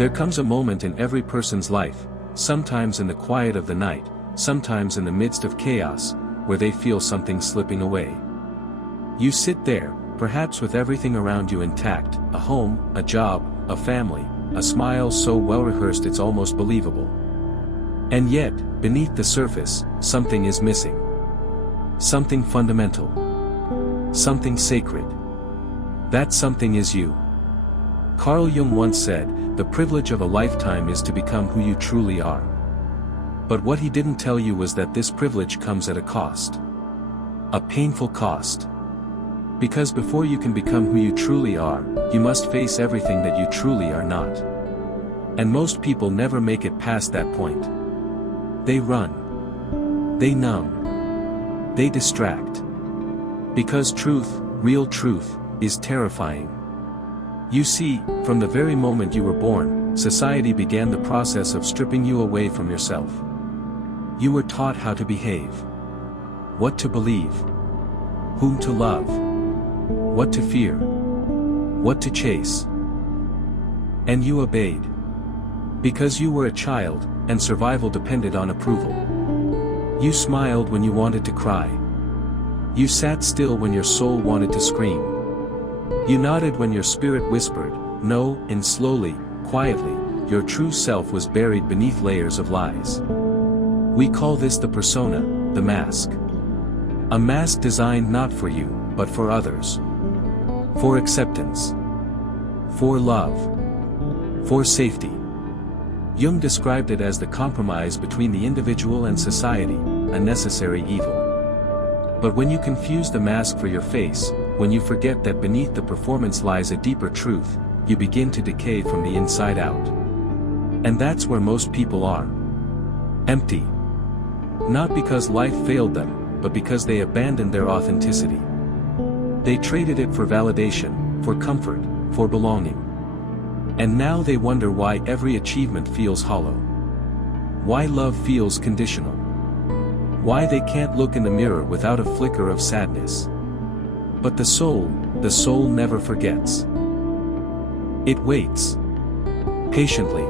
There comes a moment in every person's life, sometimes in the quiet of the night, sometimes in the midst of chaos, where they feel something slipping away. You sit there, perhaps with everything around you intact, a home, a job, a family, a smile so well rehearsed it's almost believable. And yet, beneath the surface, something is missing. Something fundamental. Something sacred. That something is you. Carl Jung once said, "The privilege of a lifetime is to become who you truly are." But what he didn't tell you was that this privilege comes at a cost. A painful cost. Because before you can become who you truly are, you must face everything that you truly are not. And most people never make it past that point. They run. They numb. They distract. Because truth, real truth, is terrifying. You see, from the very moment you were born, society began the process of stripping you away from yourself. You were taught how to behave, what to believe, whom to love, what to fear, what to chase. And you obeyed. Because you were a child, and survival depended on approval. You smiled when you wanted to cry. You sat still when your soul wanted to scream. You nodded when your spirit whispered, no, and slowly, quietly, your true self was buried beneath layers of lies. We call this the persona, the mask. A mask designed not for you, but for others. For acceptance. For love. For safety. Jung described it as the compromise between the individual and society, a necessary evil. But when you confuse the mask for your face, when you forget that beneath the performance lies a deeper truth, you begin to decay from the inside out. And that's where most people are. Empty. Not because life failed them, but because they abandoned their authenticity. They traded it for validation, for comfort, for belonging. And now they wonder why every achievement feels hollow. Why love feels conditional. Why they can't look in the mirror without a flicker of sadness. But the soul never forgets. It waits. Patiently.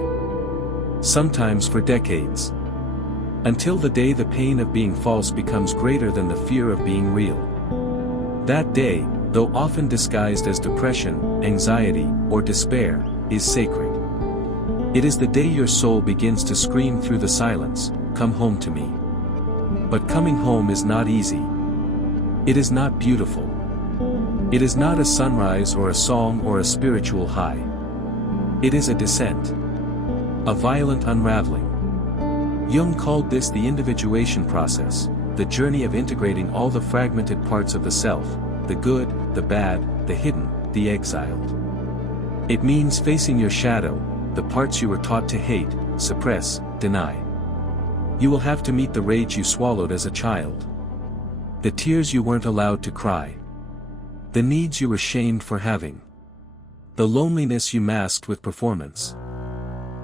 Sometimes for decades. Until the day the pain of being false becomes greater than the fear of being real. That day, though often disguised as depression, anxiety, or despair, is sacred. It is the day your soul begins to scream through the silence, "Come home to me." But coming home is not easy. It is not beautiful. It is not a sunrise or a song or a spiritual high. It is a descent. A violent unraveling. Jung called this the individuation process, the journey of integrating all the fragmented parts of the self, the good, the bad, the hidden, the exiled. It means facing your shadow, the parts you were taught to hate, suppress, deny. You will have to meet the rage you swallowed as a child. The tears you weren't allowed to cry. The needs you were shamed for having. The loneliness you masked with performance.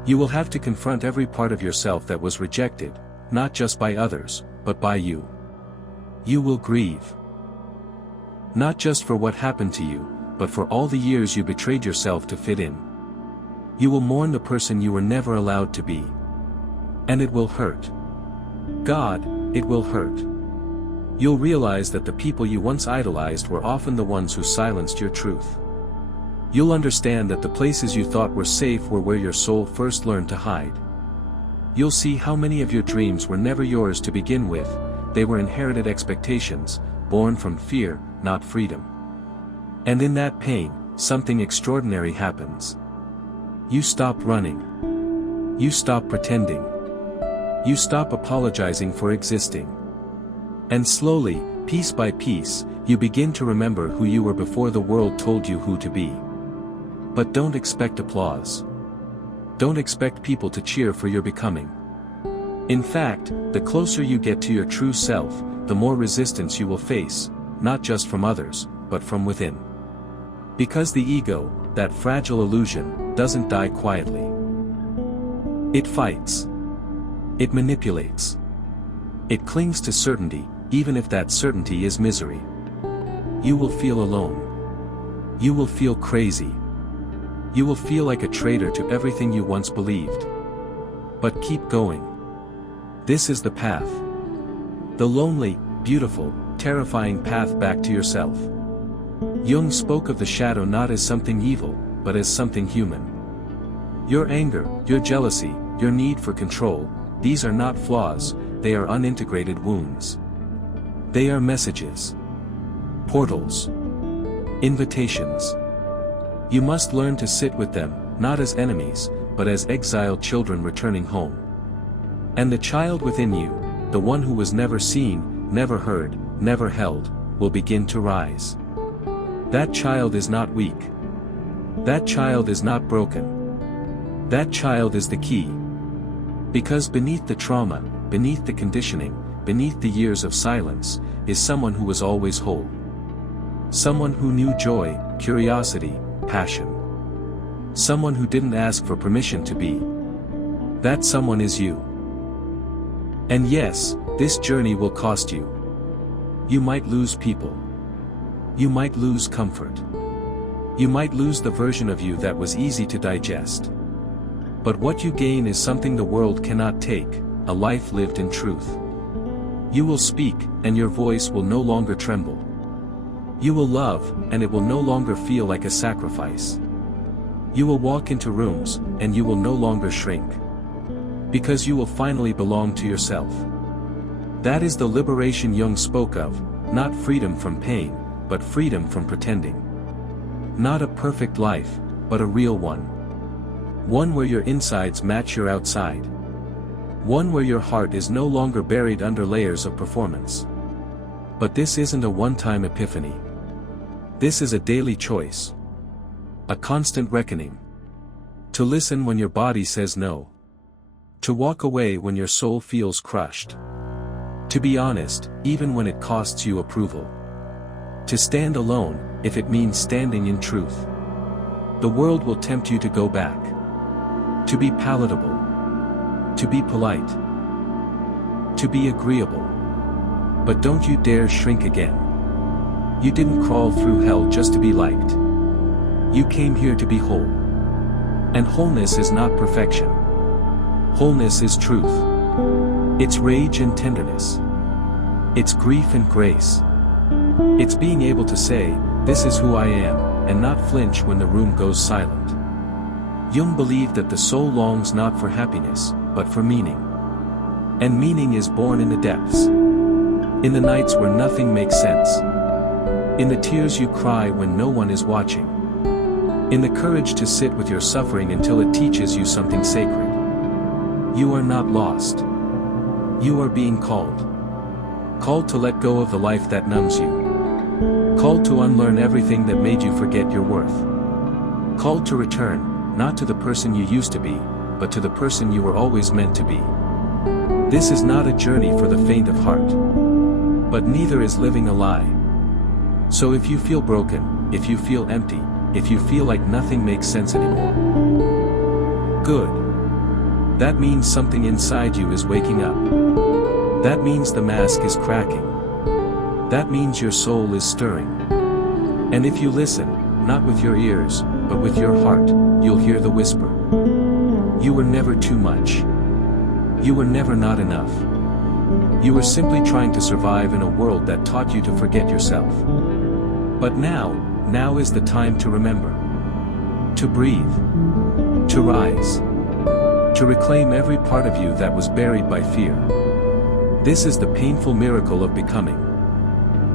You will have to confront every part of yourself that was rejected, not just by others, but by you. You will grieve. Not just for what happened to you, but for all the years you betrayed yourself to fit in. You will mourn the person you were never allowed to be. And it will hurt. God, it will hurt. You'll realize that the people you once idolized were often the ones who silenced your truth. You'll understand that the places you thought were safe were where your soul first learned to hide. You'll see how many of your dreams were never yours to begin with, they were inherited expectations, born from fear, not freedom. And in that pain, something extraordinary happens. You stop running. You stop pretending. You stop apologizing for existing. And slowly, piece by piece, you begin to remember who you were before the world told you who to be. But don't expect applause. Don't expect people to cheer for your becoming. In fact, the closer you get to your true self, the more resistance you will face, not just from others, but from within. Because the ego, that fragile illusion, doesn't die quietly. It fights. It manipulates. It clings to certainty, even if that certainty is misery. You will feel alone. You will feel crazy. You will feel like a traitor to everything you once believed. But keep going. This is the path. The lonely, beautiful, terrifying path back to yourself. Jung spoke of the shadow not as something evil, but as something human. Your anger, your jealousy, your need for control, these are not flaws, they are unintegrated wounds. They are messages. Portals. Invitations. You must learn to sit with them, not as enemies, but as exiled children returning home. And the child within you, the one who was never seen, never heard, never held, will begin to rise. That child is not weak. That child is not broken. That child is the key. Because beneath the trauma, beneath the conditioning, beneath the years of silence, is someone who was always whole. Someone who knew joy, curiosity, passion. Someone who didn't ask for permission to be. That someone is you. And yes, this journey will cost you. You might lose people. You might lose comfort. You might lose the version of you that was easy to digest. But what you gain is something the world cannot take, a life lived in truth. You will speak, and your voice will no longer tremble. You will love, and it will no longer feel like a sacrifice. You will walk into rooms, and you will no longer shrink. Because you will finally belong to yourself. That is the liberation Jung spoke of, not freedom from pain, but freedom from pretending. Not a perfect life, but a real one. One where your insides match your outside. One where your heart is no longer buried under layers of performance. But this isn't a one-time epiphany. This is a daily choice. A constant reckoning. To listen when your body says no. To walk away when your soul feels crushed. To be honest, even when it costs you approval. To stand alone, if it means standing in truth. The world will tempt you to go back. To be palatable. To be polite. To be agreeable. But don't you dare shrink again. You didn't crawl through hell just to be liked. You came here to be whole. And wholeness is not perfection. Wholeness is truth. It's rage and tenderness. It's grief and grace. It's being able to say, this is who I am, and not flinch when the room goes silent. Jung believed that the soul longs not for happiness, but for meaning. And meaning is born in the depths. In the nights where nothing makes sense. In the tears you cry when no one is watching. In the courage to sit with your suffering until it teaches you something sacred. You are not lost. You are being called. Called to let go of the life that numbs you. Called to unlearn everything that made you forget your worth. Called to return, not to the person you used to be, but to the person you were always meant to be. This is not a journey for the faint of heart. But neither is living a lie. So if you feel broken, if you feel empty, if you feel like nothing makes sense anymore. Good. That means something inside you is waking up. That means the mask is cracking. That means your soul is stirring. And if you listen, not with your ears, but with your heart, you'll hear the whisper. You were never too much. You were never not enough. You were simply trying to survive in a world that taught you to forget yourself. But now is the time to remember. To breathe. To rise. To reclaim every part of you that was buried by fear. This is the painful miracle of becoming.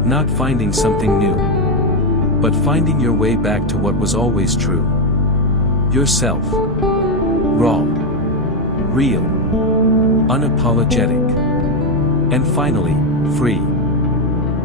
Not finding something new. But finding your way back to what was always true. Yourself. Raw. Real. Unapologetic. And finally, free.